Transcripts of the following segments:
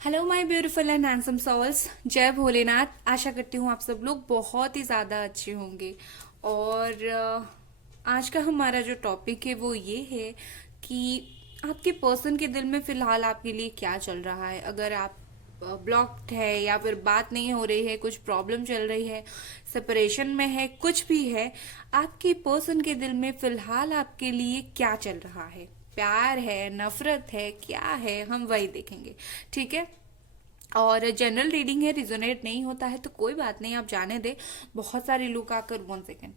Hello my beautiful and handsome souls. जय भोलेनाथ। आशा करती हूँ आप सब लोग बहुत ही ज़्यादा अच्छे होंगे। और आज का हमारा जो टॉपिक है वो ये है कि आपके पर्सन के दिल में फ़िलहाल आपके लिए क्या चल रहा है। अगर आप ब्लॉक्ड है या फिर बात नहीं हो रही है, कुछ प्रॉब्लम चल रही है, सेपरेशन में है, कुछ भी है, आपके पर्सन के दिल में फ़िलहाल आपके लिए क्या चल रहा है। प्यार है, नफरत है, क्या है, हम वही देखेंगे। ठीक है। और जनरल रीडिंग है, रिजोनेट नहीं होता है तो कोई बात नहीं, आप जाने दे। बहुत सारे लोग आकर 1 सेकेंड,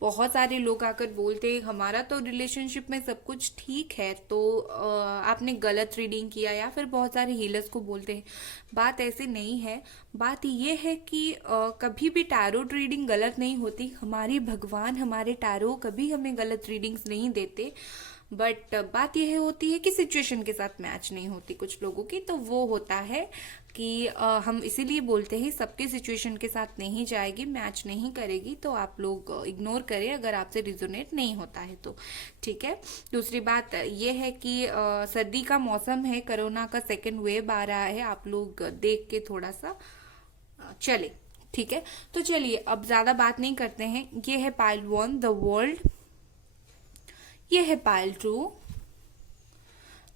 बहुत सारे लोग आकर बोलते हैं हमारा तो रिलेशनशिप में सब कुछ ठीक है, तो आपने गलत रीडिंग किया, या फिर बहुत सारे हीलर्स को बोलते हैं। बात ऐसे नहीं है। बात ये है कि कभी भी टैरोट रीडिंग गलत नहीं होती। हमारी भगवान, हमारे टैरो कभी हमें गलत रीडिंग्स नहीं देते। बट बात यह होती है कि सिचुएशन के साथ मैच नहीं होती कुछ लोगों की, तो वो होता है कि हम इसीलिए बोलते हैं सबके सिचुएशन के साथ नहीं जाएगी, मैच नहीं करेगी, तो आप लोग इग्नोर करें अगर आपसे रिजोनेट नहीं होता है तो। ठीक है। दूसरी बात ये है कि सर्दी का मौसम है, कोरोना का सेकेंड वेव आ रहा है, आप लोग देख के थोड़ा सा चले। ठीक है। तो चलिए अब ज्यादा बात नहीं करते हैं। ये है पाइल 1 द वर्ल्ड, ये है पाइल 2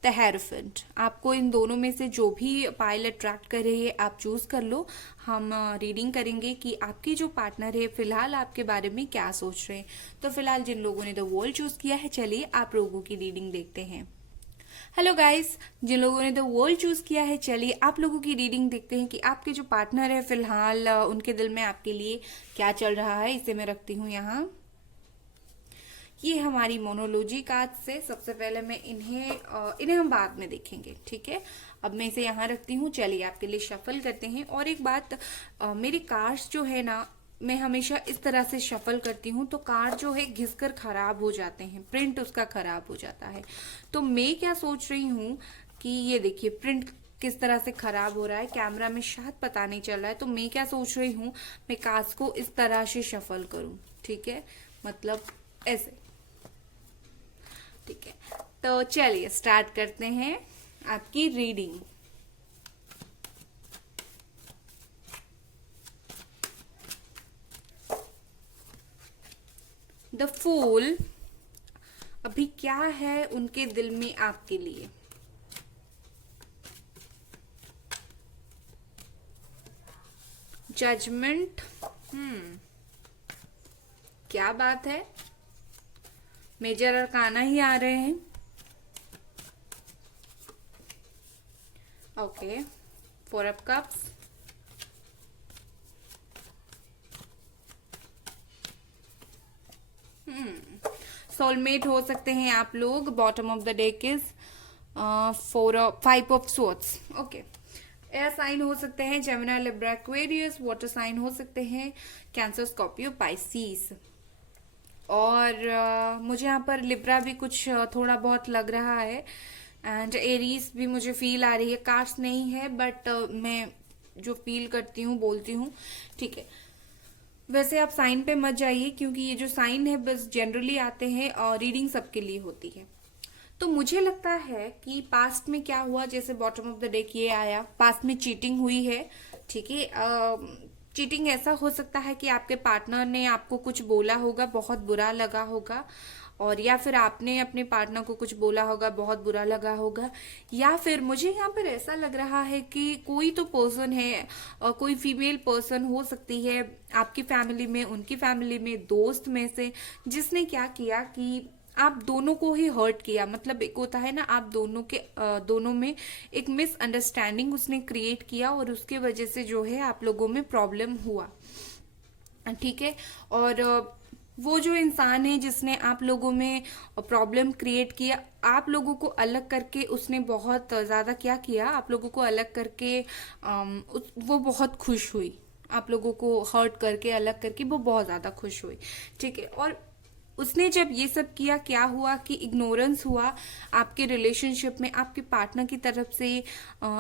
द हेरोफेंट। आपको इन दोनों में से जो भी पाइल अट्रैक्ट कर रही है आप चूज कर लो। हम रीडिंग करेंगे कि आपकी जो पार्टनर है फिलहाल आपके बारे में क्या सोच रहे हैं। तो फिलहाल जिन लोगों ने द वर्ल्ड चूज किया है, चलिए आप लोगों की रीडिंग देखते हैं। हेलो गाइस, जिन लोगों ने द वर्ल्ड चूज किया है, चलिए आप लोगों की रीडिंग देखते हैं कि आपके जो पार्टनर है फिलहाल उनके दिल में आपके लिए क्या चल रहा है। इसे मैं रखती हूँ यहाँ। ये हमारी मोनोलॉजी कार्ड से सबसे पहले मैं इन्हें हम बाद में देखेंगे। ठीक है। अब मैं इसे यहाँ रखती हूँ। चलिए आपके लिए शफल करते हैं। और एक बात, मेरे कार्ड्स जो है ना, मैं हमेशा इस तरह से शफल करती हूँ तो कार्ड जो है घिसकर खराब हो जाते हैं, प्रिंट उसका खराब हो जाता है। तो मैं क्या सोच रही हूँ कि ये देखिए प्रिंट किस तरह से खराब हो रहा है, कैमरा में शायद पता नहीं चल रहा है। तो मैं क्या सोच रही हूँ, मैं कार्ड्स को इस तरह से शफल करूँ। ठीक है, मतलब ऐसे। ठीक है। तो चलिए स्टार्ट करते हैं आपकी रीडिंग। The fool. अभी क्या है उनके दिल में आपके लिए। जजमेंट। क्या बात है, मेजर अरकाना ही आ रहे हैं। ओके। 4 of cups. सोलमेट हो सकते हैं आप लोग। Bottom of the deck is 5 of swords. Okay. Air sign हो सकते हैं Gemini, Libra, Aquarius. Water sign हो सकते हैं कैंसर, स्कॉर्पियो, पाइसीस। और मुझे यहाँ पर लिब्रा भी कुछ थोड़ा बहुत लग रहा है, एंड एरीज भी मुझे फील आ रही है। कार्ड्स नहीं है बट मैं जो फील करती हूँ बोलती हूँ। ठीक है। वैसे आप साइन पे मत जाइए क्योंकि ये जो साइन है बस जनरली आते हैं और रीडिंग सबके लिए होती है। तो मुझे लगता है कि पास्ट में क्या हुआ, जैसे बॉटम ऑफ द डेक ये आया, पास्ट में चीटिंग हुई है। ठीक है। चीटिंग ऐसा हो सकता है कि आपके पार्टनर ने आपको कुछ बोला होगा, बहुत बुरा लगा होगा, और या फिर आपने अपने पार्टनर को कुछ बोला होगा, बहुत बुरा लगा होगा। या फिर मुझे यहाँ पर ऐसा लग रहा है कि कोई तो पर्सन है, कोई फीमेल पर्सन हो सकती है आपकी फैमिली में, उनकी फैमिली में, दोस्त में से, जिसने क्या किया कि आप दोनों को ही हर्ट किया। मतलब एक होता है ना, आप दोनों में एक मिसअंडरस्टैंडिंग उसने क्रिएट किया और उसके वजह से जो है आप लोगों में प्रॉब्लम हुआ। ठीक है। और वो जो इंसान है जिसने आप लोगों में प्रॉब्लम क्रिएट किया, आप लोगों को अलग करके उसने बहुत ज्यादा क्या किया, आप लोगों को अलग करके वो बहुत खुश हुई। आप लोगों को हर्ट करके, अलग करके वो बहुत ज्यादा खुश हुई। ठीक है। और उसने जब ये सब किया, क्या हुआ कि इग्नोरेंस हुआ आपके रिलेशनशिप में, आपके पार्टनर की तरफ से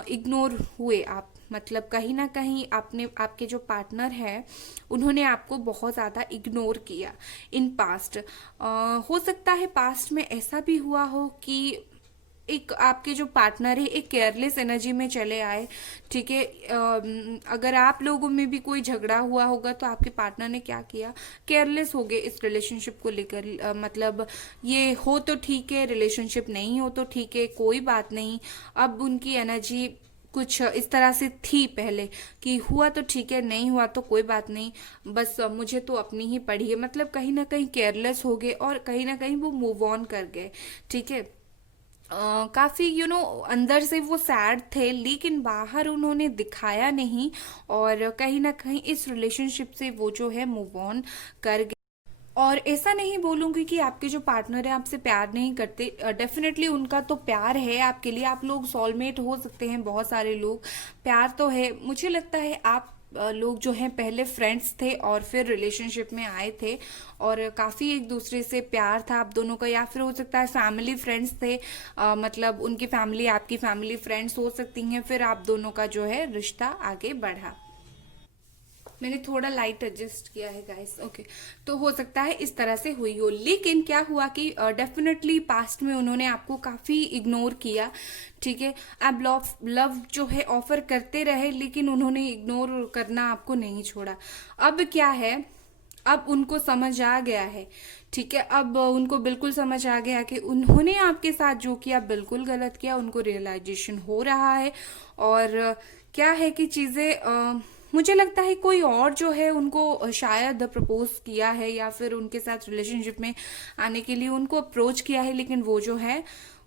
इग्नोर हुए आप। मतलब कहीं ना कहीं आपने, आपके जो पार्टनर है उन्होंने आपको बहुत ज़्यादा इग्नोर किया इन पास्ट। हो सकता है पास्ट में ऐसा भी हुआ हो कि एक आपके जो पार्टनर है एक केयरलेस एनर्जी में चले आए। ठीक है, अगर आप लोगों में भी कोई झगड़ा हुआ होगा तो आपके पार्टनर ने क्या किया, केयरलेस हो गए इस रिलेशनशिप को लेकर। मतलब ये हो तो ठीक है, रिलेशनशिप नहीं हो तो ठीक है, कोई बात नहीं। अब उनकी एनर्जी कुछ इस तरह से थी पहले कि हुआ तो ठीक है, नहीं हुआ तो कोई बात नहीं, बस मुझे तो अपनी ही पड़ी है। मतलब कहीं ना कहीं केयरलेस हो गए और कहीं ना कहीं वो मूव ऑन कर गए। ठीक है, काफी अंदर से वो सैड थे लेकिन बाहर उन्होंने दिखाया नहीं, और कहीं ना कहीं इस रिलेशनशिप से वो जो है मूव ऑन कर गए। और ऐसा नहीं बोलूंगी कि आपके जो पार्टनर है आपसे प्यार नहीं करते, डेफिनेटली उनका तो प्यार है आपके लिए, आप लोग सोलमेट हो सकते हैं, बहुत सारे लोग, प्यार तो है। मुझे लगता है आप लोग जो हैं पहले फ्रेंड्स थे और फिर रिलेशनशिप में आए थे, और काफ़ी एक दूसरे से प्यार था आप दोनों का, या फिर हो सकता है फैमिली फ्रेंड्स थे। मतलब उनकी फैमिली आपकी फैमिली फ्रेंड्स हो सकती हैं, फिर आप दोनों का जो है रिश्ता आगे बढ़ा। मैंने थोड़ा लाइट एडजस्ट किया है गाइस, ओके। तो हो सकता है इस तरह से हुई हो, लेकिन क्या हुआ कि डेफिनेटली पास्ट में उन्होंने आपको काफी इग्नोर किया। ठीक है, आप लव लव जो है ऑफर करते रहे लेकिन उन्होंने इग्नोर करना आपको नहीं छोड़ा। अब क्या है, अब उनको समझ आ गया है। ठीक है, अब उनको बिल्कुल समझ आ गया कि उन्होंने आपके साथ जो किया बिल्कुल गलत किया, उनको रियलाइजेशन हो रहा है। और क्या है कि चीजें मुझे लगता है कोई और जो है उनको शायद प्रपोज किया है या फिर उनके साथ रिलेशनशिप में आने के लिए उनको अप्रोच किया है, लेकिन वो जो है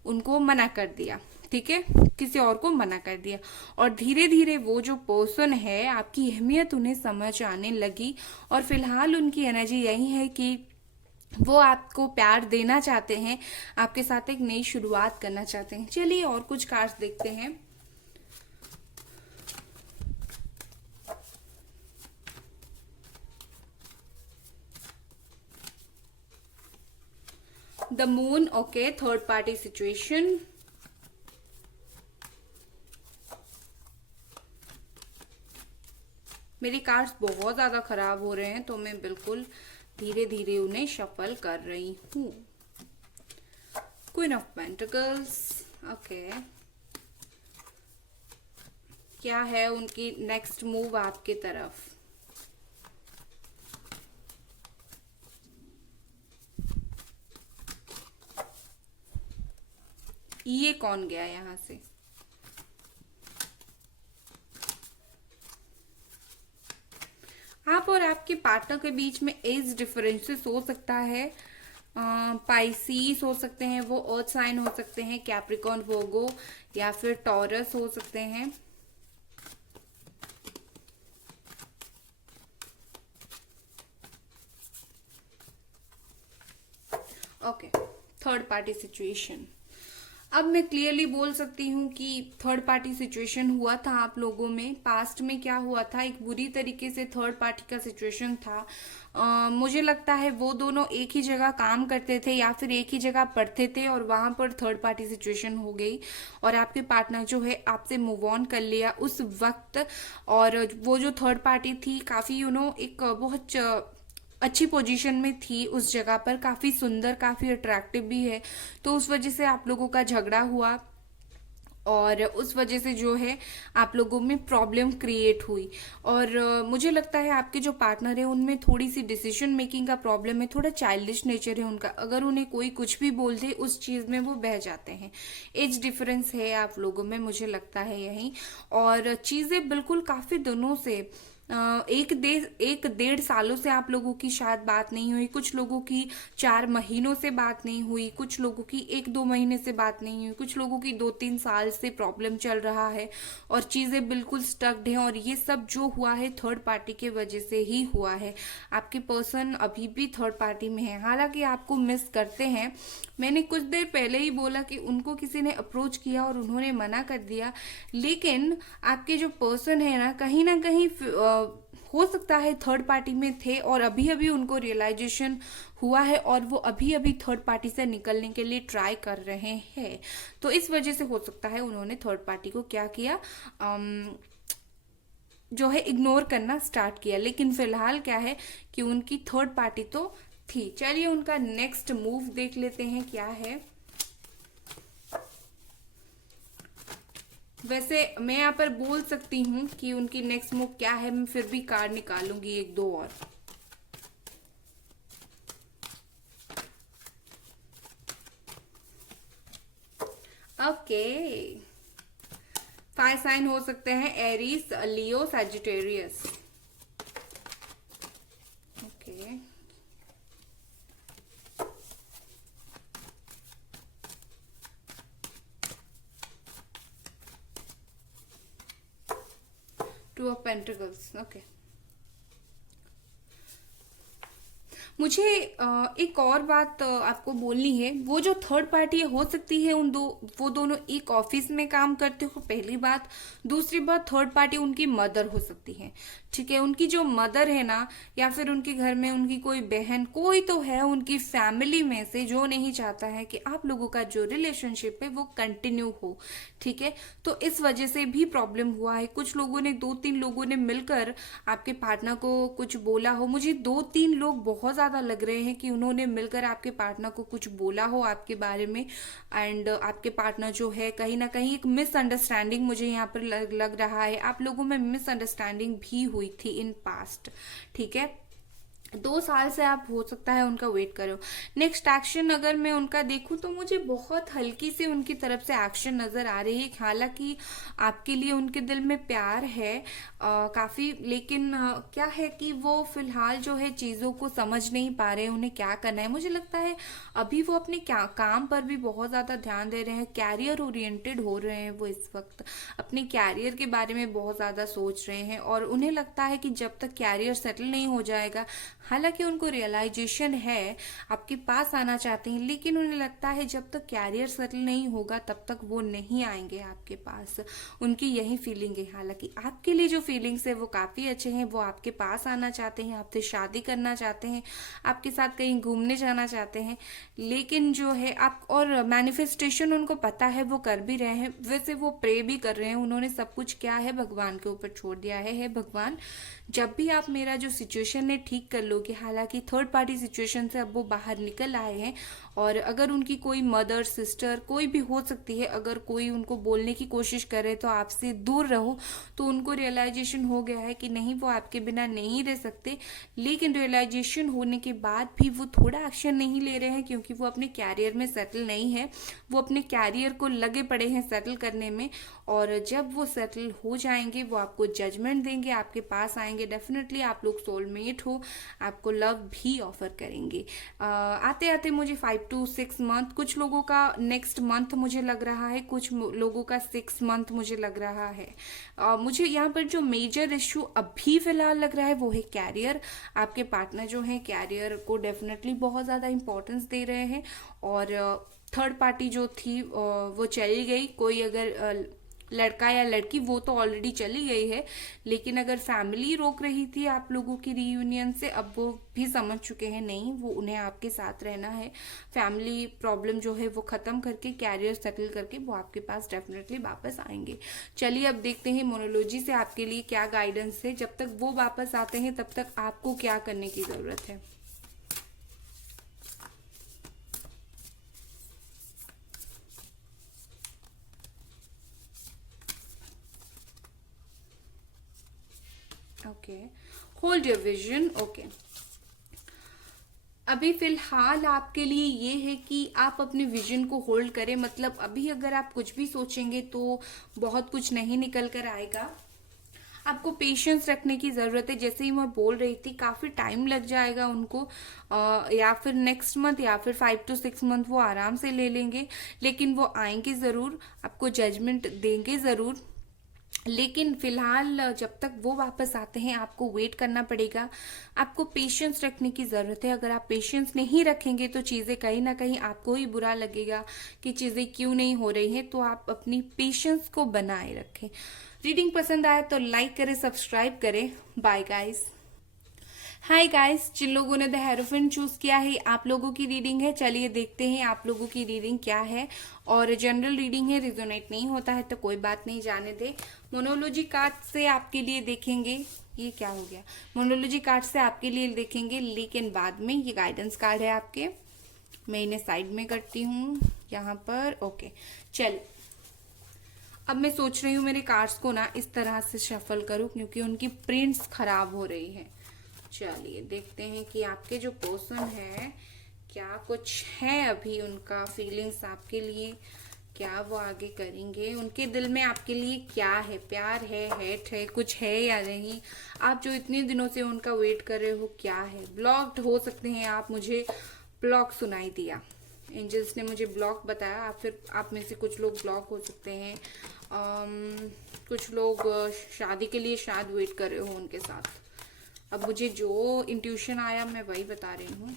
उनको मना कर दिया। ठीक है, किसी और को मना कर दिया, और धीरे धीरे वो जो पर्सन है आपकी अहमियत उन्हें समझ आने लगी। और फिलहाल उनकी एनर्जी यही है कि वो आपको प्यार देना चाहते हैं, आपके साथ एक नई शुरुआत करना चाहते हैं। चलिए और कुछ कार्ड्स देखते हैं। The moon, okay, third party situation. मेरी कार्ड्स बहुत ज्यादा खराब हो रहे हैं तो मैं बिल्कुल धीरे धीरे उन्हें शफल कर रही हूँ। Queen of pentacles, okay. क्या है उनकी नेक्स्ट मूव आपके तरफ? ये कौन गया यहां से? आप और आपके पार्टनर के बीच में एज डिफरेंसेस हो सकता है। पाइसीस हो सकते हैं, वो अर्थ साइन हो सकते हैं, कैप्रिकॉन, वर्गो, या फिर टॉरस हो सकते हैं। Okay, third party situation. अब मैं क्लियरली बोल सकती हूँ कि थर्ड पार्टी सिचुएशन हुआ था आप लोगों में। पास्ट में क्या हुआ था, एक बुरी तरीके से थर्ड पार्टी का सिचुएशन था। मुझे लगता है वो दोनों एक ही जगह काम करते थे या फिर एक ही जगह पढ़ते थे, और वहां पर थर्ड पार्टी सिचुएशन हो गई और आपके पार्टनर जो है आपसे मूव ऑन कर लिया उस वक्त। और वो जो थर्ड पार्टी थी काफी एक बहुत अच्छी पोजीशन में थी उस जगह पर, काफी सुंदर, काफी अट्रैक्टिव भी है। तो उस वजह से आप लोगों का झगड़ा हुआ और उस वजह से जो है आप लोगों में प्रॉब्लम क्रिएट हुई। और मुझे लगता है आपके जो पार्टनर है उनमें थोड़ी सी डिसीजन मेकिंग का प्रॉब्लम है, थोड़ा चाइल्डिश नेचर है उनका। अगर उन्हें कोई कुछ भी बोल दे उस चीज में वो बह जाते हैं। एज डिफरेंस है आप लोगों में, मुझे लगता है यही। और चीजें बिल्कुल काफी दिनों से एक डेढ़ सालों से आप लोगों की शायद बात नहीं हुई, कुछ लोगों की 4 महीनों से बात नहीं हुई, कुछ लोगों की 1-2 महीने से बात नहीं हुई, कुछ लोगों की 2-3 साल से प्रॉब्लम चल रहा है और चीजें बिल्कुल स्टक्ड हैं। और ये सब जो हुआ है थर्ड पार्टी के वजह से ही हुआ है। आपके पर्सन अभी भी थर्ड पार्टी में है, हालांकि आपको मिस करते हैं। मैंने कुछ देर पहले ही बोला कि उनको किसी ने अप्रोच किया और उन्होंने मना कर दिया, लेकिन आपके जो पर्सन है ना कहीं हो सकता है थर्ड पार्टी में थे और अभी अभी उनको रियलाइजेशन हुआ है और वो अभी अभी थर्ड पार्टी से निकलने के लिए ट्राई कर रहे हैं। तो इस वजह से हो सकता है उन्होंने थर्ड पार्टी को क्या किया, जो है इग्नोर करना स्टार्ट किया। लेकिन फिलहाल क्या है कि उनकी थर्ड पार्टी तो थी। चलिए उनका नेक्स्ट मूव देख लेते हैं क्या है। वैसे मैं यहाँ पर बोल सकती हूँ कि उनकी नेक्स्ट मूव क्या है, मैं फिर भी कार्ड निकालूंगी एक दो और। ओके, फाइव साइन हो सकते हैं, Aries, Leo, Sagittarius. Okay, two of pentacles. Okay, मुझे एक और बात आपको बोलनी है। वो जो थर्ड पार्टी हो सकती है, वो दोनों एक ऑफिस में काम करते हो, पहली बात। दूसरी बात, थर्ड पार्टी उनकी मदर हो सकती है। ठीक है, उनकी जो मदर है ना, या फिर उनके घर में उनकी कोई बहन, कोई तो है उनकी फैमिली में से जो नहीं चाहता है कि आप लोगों का जो रिलेशनशिप है वो कंटिन्यू हो। ठीक है, तो इस वजह से भी प्रॉब्लम हुआ है। कुछ लोगों ने, दो तीन लोगों ने मिलकर आपके पार्टनर को कुछ बोला हो। मुझे दो तीन लोग बहुत ज्यादा लग रहे हैं कि उन्होंने मिलकर आपके पार्टनर को कुछ बोला हो आपके बारे में। एंड आपके पार्टनर जो है, कहीं ना कहीं एक मिसअंडरस्टैंडिंग मुझे यहाँ पर लग रहा है, आप लोगों में मिसअंडरस्टैंडिंग भी हुई थी इन पास्ट। ठीक है, 2 साल से आप हो सकता है उनका वेट करो। नेक्स्ट एक्शन अगर मैं उनका देखूं तो मुझे बहुत हल्की से उनकी तरफ से एक्शन नजर आ रही है। हालांकि आपके लिए उनके दिल में प्यार है काफी, लेकिन क्या है कि वो फिलहाल जो है चीजों को समझ नहीं पा रहे हैं, उन्हें क्या करना है। मुझे लगता है अभी वो अपने क्या काम पर भी बहुत ज्यादा ध्यान दे रहे हैं, कैरियर ओरिएंटेड हो रहे हैं। वो इस वक्त अपने कैरियर के बारे में बहुत ज्यादा सोच रहे हैं, और उन्हें लगता है कि जब तक कैरियर सेटल नहीं हो जाएगा, हालांकि उनको रियलाइजेशन है, आपके पास आना चाहते हैं, लेकिन उन्हें लगता है जब तक कैरियर सेटल नहीं होगा तब तक वो नहीं आएंगे आपके पास। उनकी यही फीलिंग है। हालांकि आपके लिए जो फीलिंग्स है वो काफी अच्छे हैं। वो आपके पास आना चाहते हैं, आपसे शादी करना चाहते हैं, आपके साथ कहीं घूमने जाना चाहते हैं, लेकिन जो है आप, और मैनिफेस्टेशन उनको पता है, वो कर भी रहे हैं। वैसे वो प्रे भी कर रहे हैं, उन्होंने सब कुछ क्या है भगवान के ऊपर छोड़ दिया है। हे भगवान, जब भी आप मेरा जो सिचुएशन है ठीक कर लोगे। हालांकि थर्ड पार्टी सिचुएशन से अब वो बाहर निकल आए हैं, और अगर उनकी कोई मदर, सिस्टर, कोई भी हो सकती है, अगर कोई उनको बोलने की कोशिश करे तो आपसे दूर रहो, तो उनको रियलाइजेशन हो गया है कि नहीं, वो आपके बिना नहीं रह सकते। लेकिन रियलाइजेशन होने के बाद भी वो थोड़ा एक्शन नहीं ले रहे हैं, क्योंकि वो अपने कैरियर में सेटल नहीं है। वो अपने कैरियर को लगे पड़े हैं सेटल करने में, और जब वो सेटल हो जाएंगे वो आपको जजमेंट देंगे, आपके पास आएंगे। डेफिनेटली आप लोग सोलमेट हो, आपको लव भी ऑफर करेंगे। आते आते मुझे 5 to 6 मंथ, कुछ लोगों का नेक्स्ट मंथ मुझे लग रहा है, कुछ लोगों का 6 मंथ मुझे लग रहा है। मुझे यहाँ पर जो मेजर इश्यू अभी फिलहाल लग रहा है वो है कैरियर। आपके पार्टनर जो है कैरियर को डेफिनेटली बहुत ज़्यादा इंपॉर्टेंस दे रहे हैं, और थर्ड पार्टी जो थी वो चली गई। कोई अगर लड़का या लड़की, वो तो ऑलरेडी चली गई है, लेकिन अगर फैमिली रोक रही थी आप लोगों की रीयूनियन से, अब वो भी समझ चुके हैं नहीं, वो उन्हें आपके साथ रहना है। फैमिली प्रॉब्लम जो है वो खत्म करके, कैरियर सेटल करके वो आपके पास डेफिनेटली वापस आएंगे। चलिए अब देखते हैं मोनोलॉजी से आपके लिए क्या गाइडेंस है। जब तक वो वापस आते हैं तब तक आपको क्या करने की जरूरत है। Okay, hold your vision. Okay, अभी फिलहाल आपके लिए ये है कि आप अपने विजन को होल्ड करें। मतलब अभी अगर आप कुछ भी सोचेंगे तो बहुत कुछ नहीं निकल कर आएगा। आपको पेशेंस रखने की ज़रूरत है। जैसे ही मैं बोल रही थी, काफ़ी टाइम लग जाएगा उनको, या फिर नेक्स्ट मंथ या फिर 5 to 6 मंथ वो आराम से ले लेंगे, लेकिन वो आएंगे ज़रूर, आपको जजमेंट देंगे ज़रूर। लेकिन फिलहाल जब तक वो वापस आते हैं आपको वेट करना पड़ेगा। आपको पेशेंस रखने की ज़रूरत है। अगर आप पेशेंस नहीं रखेंगे तो चीज़ें कहीं ना कहीं आपको ही बुरा लगेगा कि चीज़ें क्यों नहीं हो रही हैं। तो आप अपनी पेशेंस को बनाए रखें। रीडिंग पसंद आए तो लाइक करें, सब्सक्राइब करें। Bye guys. हाय गाइस, जिन लोगों ने द हेरोफेंट चूज किया है, आप लोगों की रीडिंग है। चलिए देखते हैं आप लोगों की रीडिंग क्या है। और जनरल रीडिंग है, रिजोनेट नहीं होता है तो कोई बात नहीं, जाने दे। मोनोलॉजी कार्ड से आपके लिए देखेंगे। ये क्या हो गया? मोनोलॉजी कार्ड से आपके लिए देखेंगे, लेकिन बाद में। ये गाइडेंस कार्ड है आपके, मैं इन्हें साइड में करती हूँ यहाँ पर। ओके, चल अब मैं सोच रही हूँ मेरे कार्ड्स को ना इस तरह से शफल करूँ क्योंकि उनकी प्रिंट्स खराब हो रही है। चलिए देखते हैं कि आपके जो पर्सन है क्या कुछ है अभी उनका फीलिंग्स आपके लिए, क्या वो आगे करेंगे, उनके दिल में आपके लिए क्या है, प्यार है, हेट है, कुछ है या नहीं। आप जो इतने दिनों से उनका वेट कर रहे हो क्या है। ब्लॉक्ड हो सकते हैं आप, मुझे ब्लॉक सुनाई दिया, एंजल्स ने मुझे ब्लॉक बताया। आप में से कुछ लोग ब्लॉक हो सकते हैं। कुछ लोग शादी के लिए शायद वेट कर रहे हो उनके साथ। अब मुझे जो इंट्यूशन आया मैं वही बता रही हूँ।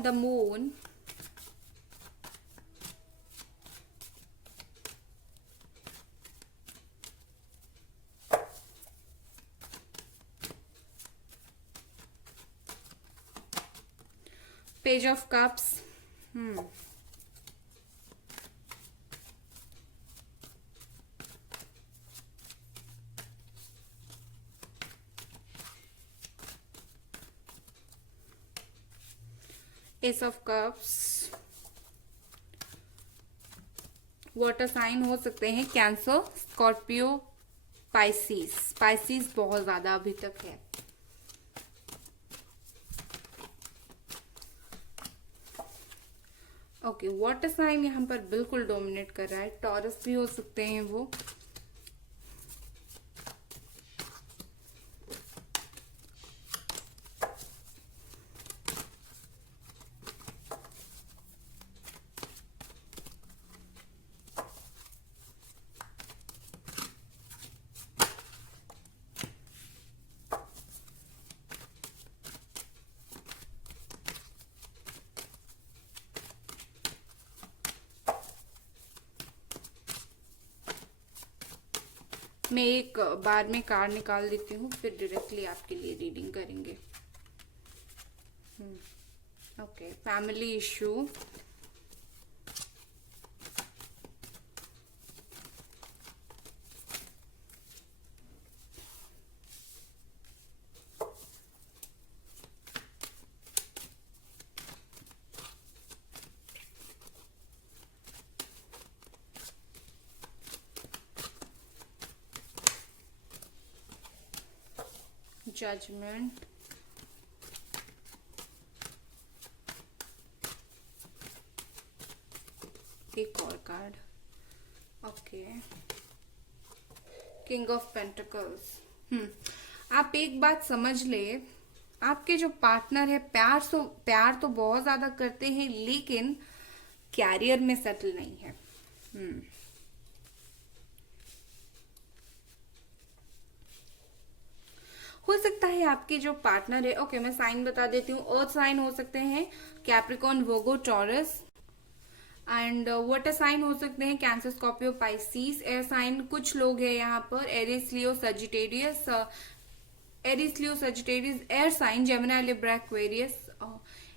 The moon, page of cups, ace of cups. Water sign हो सकते हैं कैंसर, स्कॉर्पियो, पाइसिस। पाइसिस बहुत ज्यादा अभी तक है। ओके, वाटर साइन यहाँ पर बिल्कुल डोमिनेट कर रहा है। टॉरस भी हो सकते हैं वो। मैं एक बार में कार्ड निकाल देती हूँ, फिर डायरेक्टली आपके लिए रीडिंग करेंगे। ओके, फैमिली इशू, जजमेंट, एक और card. Okay, king of pentacles. आप एक बात समझ ले, आपके जो पार्टनर है प्यार तो बहुत ज्यादा करते हैं लेकिन कैरियर में सेटल नहीं है। हो सकता है आपके जो पार्टनर है, ओके मैं साइन बता देती हूँ। अर्थ साइन हो सकते हैं Capricorn, Virgo, Taurus. And water sign हो सकते हैं Cancer, Scorpio, Pisces. Air sign कुछ लोग हैं यहाँ पर, Aries, Leo, Sagittarius. Aries, Leo, Sagittarius. Air sign Gemini, Libra, Aquarius.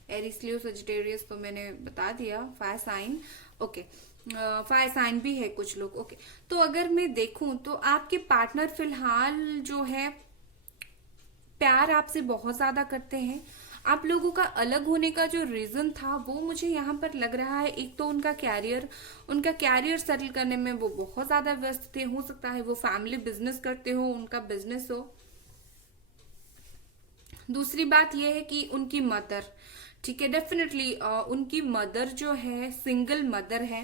Aries, Leo, Sagittarius तो मैंने बता दिया। Fire sign, okay, fire sign भी है कुछ लोग। ओके, तो अगर मैं देखूं तो आपके पार्टनर फिलहाल जो है प्यार आपसे बहुत ज्यादा करते हैं। आप लोगों का अलग होने का जो रीजन था वो मुझे यहाँ पर लग रहा है, एक तो उनका कैरियर सेटल करने में वो बहुत ज्यादा व्यस्त थे। हो सकता है वो फैमिली बिजनेस करते हो, उनका बिजनेस हो। दूसरी बात यह है कि उनकी मदर, ठीक है, डेफिनेटली उनकी मदर जो है सिंगल मदर है।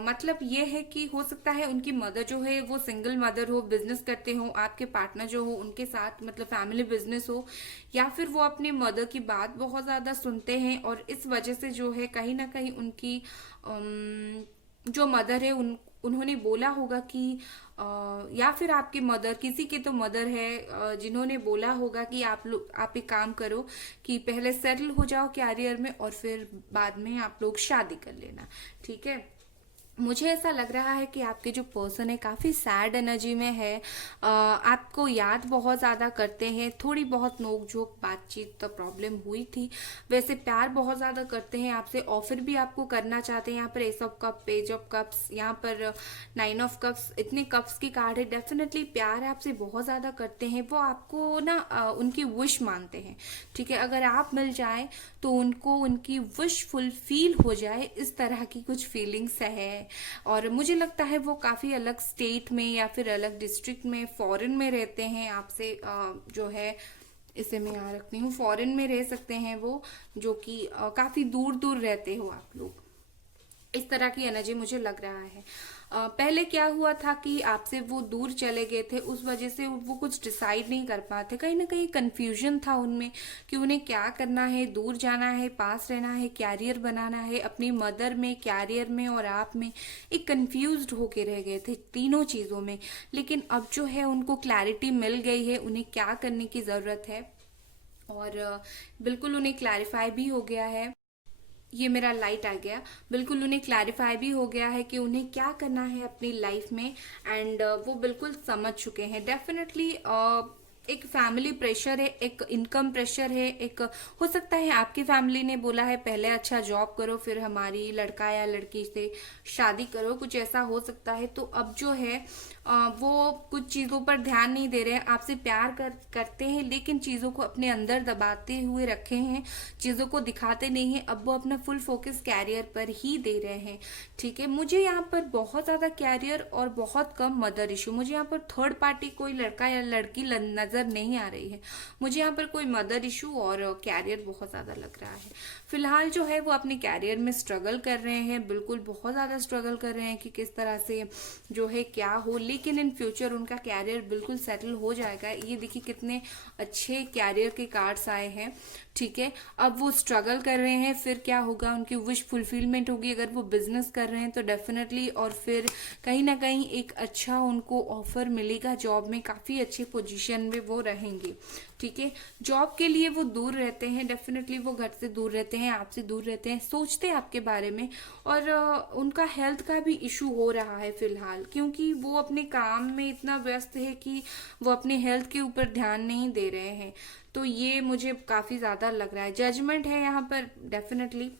मतलब ये है कि हो सकता है उनकी मदर जो है वो सिंगल मदर हो, बिजनेस करते हो, आपके पार्टनर जो हो उनके साथ मतलब फैमिली बिजनेस हो, या फिर वो अपने मदर की बात बहुत ज्यादा सुनते हैं और इस वजह से जो है कहीं ना कहीं उनकी जो मदर है उन्होंने बोला होगा कि या फिर आपकी मदर, किसी की तो मदर है जिन्होंने बोला होगा कि आप एक काम करो कि पहले सेटल हो जाओ कैरियर में और फिर बाद में आप लोग शादी कर लेना, ठीक है। मुझे ऐसा लग रहा है कि आपके जो पर्सन है काफ़ी सैड एनर्जी में है। आपको याद बहुत ज़्यादा करते हैं, थोड़ी बहुत नोक झोंक बातचीत तो प्रॉब्लम हुई थी। वैसे प्यार बहुत ज़्यादा करते हैं आपसे, ऑफर भी आपको करना चाहते हैं। यहाँ पर S of cup, page of cups, यहाँ पर नाइन ऑफ कप्स, इतने कप्स की कार्ड है। डेफिनेटली प्यार आपसे बहुत ज़्यादा करते हैं। वो आपको ना उनकी विश मानते हैं, ठीक है। अगर आप मिल जाए तो उनको उनकी विश फुलफिल हो जाए, इस तरह की कुछ फीलिंग्स है। और मुझे लगता है वो काफ़ी अलग स्टेट में या फिर अलग डिस्ट्रिक्ट में, फॉरेन में रहते हैं आपसे। जो है इसे मैं यहाँ रखती हूँ, फॉरेन में रह सकते हैं वो, जो कि काफ़ी दूर दूर रहते हो आप लोग। इस तरह की एनर्जी मुझे लग रहा है। पहले क्या हुआ था कि आपसे वो दूर चले गए थे, उस वजह से वो कुछ डिसाइड नहीं कर पाते। कहीं ना कहीं कंफ्यूजन था उनमें कि उन्हें क्या करना है, दूर जाना है, पास रहना है, कैरियर बनाना है। अपनी मदर में, कैरियर में और आप में एक कंफ्यूज्ड होके रह गए थे तीनों चीज़ों में। लेकिन अब जो है उनको क्लैरिटी मिल गई है उन्हें क्या करने की ज़रूरत है। और बिल्कुल उन्हें क्लैरिफाई भी हो गया है। ये मेरा लाइट आ गया। बिल्कुल उन्हें क्लैरिफाई भी हो गया है कि उन्हें क्या करना है अपनी लाइफ में। एंड वो बिल्कुल समझ चुके हैं। डेफिनेटली एक फैमिली प्रेशर है, एक इनकम प्रेशर है, एक हो सकता है आपकी फैमिली ने बोला है पहले अच्छा जॉब करो फिर हमारी लड़का या लड़की से शादी करो, कुछ ऐसा हो सकता है। तो अब जो है वो कुछ चीज़ों पर ध्यान नहीं दे रहे हैं। आपसे प्यार करते हैं लेकिन चीज़ों को अपने अंदर दबाते हुए रखे हैं, चीज़ों को दिखाते नहीं हैं। अब वो अपना फुल फोकस कैरियर पर ही दे रहे हैं, ठीक है। मुझे यहाँ पर बहुत ज़्यादा कैरियर और बहुत कम मदर इशू। मुझे यहाँ पर थर्ड पार्टी कोई लड़का या लड़की नज़र नहीं आ रही है। मुझे यहाँ पर कोई मदर इशू और कैरियर बहुत ज़्यादा लग रहा है। फिलहाल जो है वो अपने कैरियर में स्ट्रगल कर रहे हैं, बिल्कुल बहुत ज़्यादा स्ट्रगल कर रहे हैं कि किस तरह से जो है क्या हो। लेकिन इन फ्यूचर उनका कैरियर बिल्कुल सेटल हो जाएगा। ये देखिए कितने अच्छे कैरियर के कार्ड्स आए हैं, ठीक है। अब वो स्ट्रगल कर रहे हैं, फिर क्या होगा, उनकी विश फुलफिलमेंट होगी। अगर वो बिजनेस कर रहे हैं तो डेफिनेटली, और फिर कहीं ना कहीं एक अच्छा उनको ऑफर मिलेगा जॉब में, काफ़ी अच्छी पोजीशन में वो रहेंगे, ठीक है। जॉब के लिए वो दूर रहते हैं, डेफिनेटली वो घर से दूर रहते हैं, आपसे दूर रहते हैं, सोचते हैं आपके बारे में। और उनका हेल्थ का भी इशू हो रहा है फिलहाल, क्योंकि वो अपने काम में इतना व्यस्त है कि वो अपने हेल्थ के ऊपर ध्यान नहीं दे रहे हैं। तो ये मुझे काफ़ी ज़्यादा लग रहा है। जजमेंट है यहाँ पर डेफिनेटली।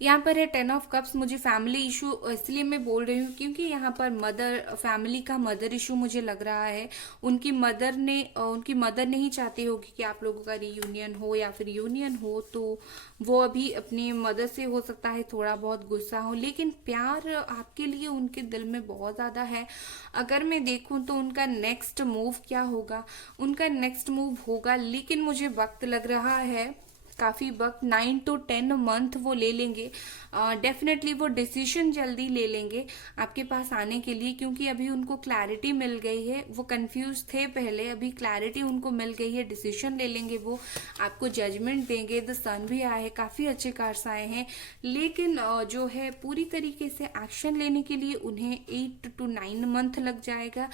यहाँ पर है टेन ऑफ कप्स। मुझे फैमिली इशू इसलिए मैं बोल रही हूँ क्योंकि यहाँ पर मदर, फैमिली का मदर इशू मुझे लग रहा है। उनकी मदर नहीं चाहती होगी कि आप लोगों का रीयूनियन हो या फिर यूनियन हो। तो वो अभी अपनी मदर से हो सकता है थोड़ा बहुत गुस्सा हो, लेकिन प्यार आपके लिए उनके दिल में बहुत ज़्यादा है। अगर मैं देखूँ तो उनका नेक्स्ट मूव क्या होगा, उनका नेक्स्ट मूव होगा, लेकिन मुझे वक्त लग रहा है, काफ़ी वक्त, 9 to 10 मंथ वो ले लेंगे। डेफिनेटली वो डिसीजन जल्दी ले लेंगे आपके पास आने के लिए, क्योंकि अभी उनको क्लैरिटी मिल गई है। वो कंफ्यूज थे पहले, अभी क्लैरिटी उनको मिल गई है, डिसीजन ले लेंगे वो, आपको जजमेंट देंगे। द सन भी आए हैं, काफ़ी अच्छे कार्ड्स आए हैं। लेकिन जो है पूरी तरीके से एक्शन लेने के लिए उन्हें 8 to 9 मंथ लग जाएगा।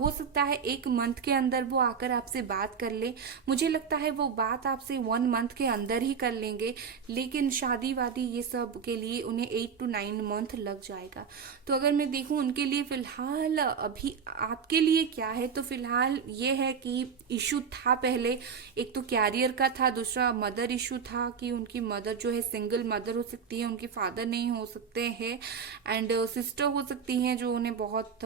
हो सकता है 1 मंथ के अंदर वो आकर आपसे बात कर ले। मुझे लगता है वो बात आपसे 1 मंथ के अंदर ही कर लेंगे, लेकिन शादी वादी ये सब के लिए उन्हें 8 to 9 मंथ लग जाएगा। तो अगर मैं देखूं उनके लिए फिलहाल अभी आपके लिए क्या है, तो फिलहाल ये है कि इशू था पहले, एक तो कैरियर का था, दूसरा मदर इशू था कि उनकी मदर जो है सिंगल मदर हो सकती है, उनके फादर नहीं हो सकते हैं। एंड सिस्टर हो सकती हैं जो उन्हें बहुत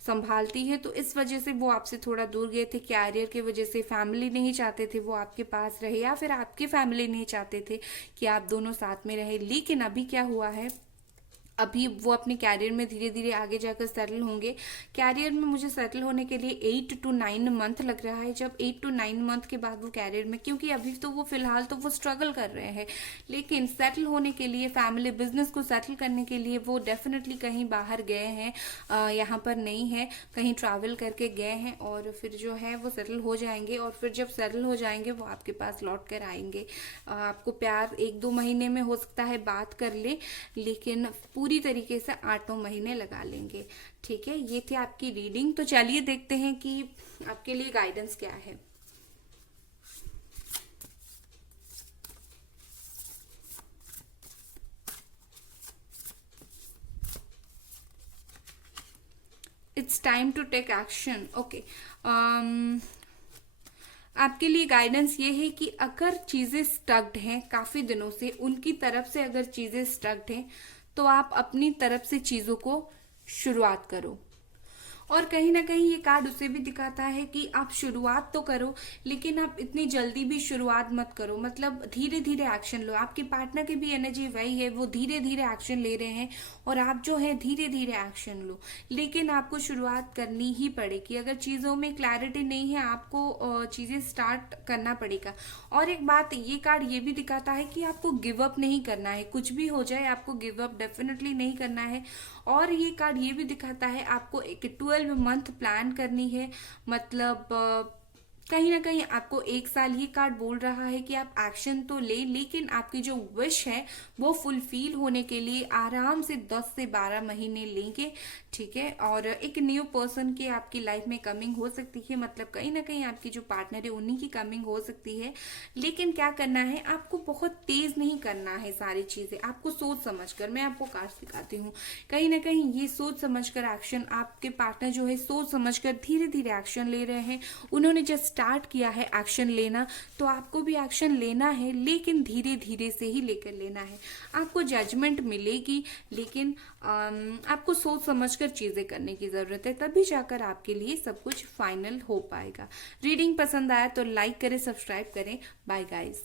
संभालती है। तो इस वजह से वो आपसे थोड़ा दूर गए थे, कैरियर की वजह से। फैमिली नहीं चाहते थे वो आपके पास रहे, या फिर आपकी फैमिली नहीं चाहते थे कि आप दोनों साथ में रहे। लेकिन अभी क्या हुआ है, अभी वो अपने कैरियर में धीरे धीरे आगे जाकर सेटल होंगे। कैरियर में मुझे सेटल होने के लिए 8 to 9 मंथ लग रहा है। जब 8 to 9 मंथ के बाद वो कैरियर में, क्योंकि अभी तो वो फिलहाल तो वो स्ट्रगल कर रहे हैं, लेकिन सेटल होने के लिए, फैमिली बिजनेस को सेटल करने के लिए वो डेफिनेटली कहीं बाहर गए हैं, यहाँ पर नहीं है, कहीं ट्रैवल करके गए हैं। और फिर जो है वो सेटल हो जाएंगे, और फिर जब सेटल हो जाएंगे वो आपके पास लौट कर आएंगे। आपको प्यार 1-2 महीने में हो सकता है बात कर ले, लेकिन पूरी तरीके से 8-9 महीने लगा लेंगे, ठीक है। ये थी आपकी रीडिंग। तो चलिए देखते हैं कि आपके लिए गाइडेंस क्या है। It's time to take action. Okay, आपके लिए गाइडेंस ये है कि अगर चीज़ें स्टक्ड हैं काफ़ी दिनों से, उनकी तरफ से अगर चीज़ें स्टक्ड हैं तो आप अपनी तरफ से चीज़ों को शुरुआत करो। और कहीं ना कहीं ये कार्ड उसे भी दिखाता है कि आप शुरुआत तो करो, लेकिन आप इतनी जल्दी भी शुरुआत मत करो, मतलब धीरे धीरे एक्शन लो। आपके पार्टनर की भी एनर्जी वही है, वो धीरे धीरे एक्शन ले रहे हैं और आप जो है धीरे धीरे एक्शन लो, लेकिन आपको शुरुआत करनी ही पड़ेगी। अगर चीज़ों में क्लैरिटी नहीं है, आपको चीज़ें स्टार्ट करना पड़ेगा। और एक बात ये कार्ड ये भी दिखाता है कि आपको गिव अप नहीं करना है, कुछ भी हो जाए आपको गिव अप डेफिनेटली नहीं करना है। और ये कार्ड ये भी दिखाता है आपको एक 12 मंथ प्लान करनी है, मतलब कहीं ना कहीं आपको एक साल, ये कार्ड बोल रहा है कि आप एक्शन तो ले, लेकिन आपकी जो विश है वो फुलफिल होने के लिए आराम से 10 से 12 महीने लेंगे, ठीक है। और एक न्यू पर्सन की आपकी लाइफ में कमिंग हो सकती है, मतलब कहीं ना कहीं आपकी जो पार्टनर है उन्हीं की कमिंग हो सकती है। लेकिन क्या करना है, आपको बहुत तेज नहीं करना है सारी चीजें, आपको सोच समझकर, मैं आपको कार्ड दिखाती हूँ, कहीं ना कहीं ये सोच समझकर एक्शन, आपके पार्टनर जो है सोच समझकर धीरे धीरे एक्शन ले रहे हैं। उन्होंने जब स्टार्ट किया है एक्शन लेना, तो आपको भी एक्शन लेना है, लेकिन धीरे धीरे से ही लेकर लेना है। आपको जजमेंट मिलेगी, लेकिन आपको सोच समझकर चीजें करने की जरूरत है, तभी जाकर आपके लिए सब कुछ फाइनल हो पाएगा। रीडिंग पसंद आया तो लाइक करें, सब्सक्राइब करें। Bye guys.